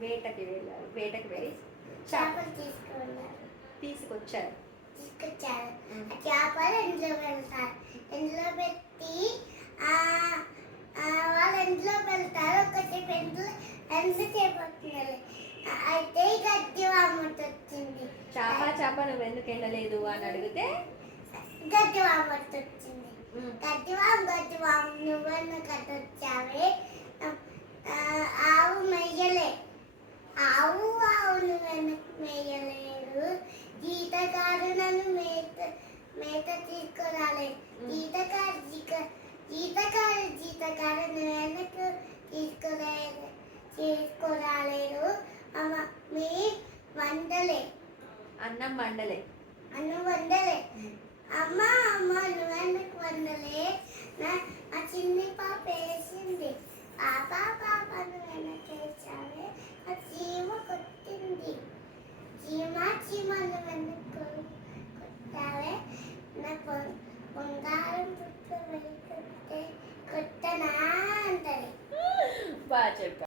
వేటకి వెళ్ళారు. వేటకి వెళ్ళి చేపలు తీసుకున్నారు. తీసుకొచ్చారు. తీసుకొచ్చారు. ఆ చేపలు ఇంట్లో వెళ్తారు. ఇంట్లో పెట్టి వాళ్ళు ఇంట్లో వెళ్తారు. ఒకటి పెంట్లో ఎంత చేపడుతున్నారు. అయితే గడ్డి వామట వచ్చింది. చేప నువ్వు ఎందుకు వెళ్ళలేదు అని అడిగితే గడ్డి వామట వచ్చింది. గడ్డి వాము నువ్వెన్న కట్టొచ్చావే. ఆవు మెయ్యలే. ఆవు నువ్వెన్న మెయ్యలేదు. జీతగాడు నన్ను మేత తీసుకురాలేదు. జీతగాడు నువ్వెన్నకు తీసుకురాలేదు. మీ వండలే. అన్నం వండలే. అమ్మ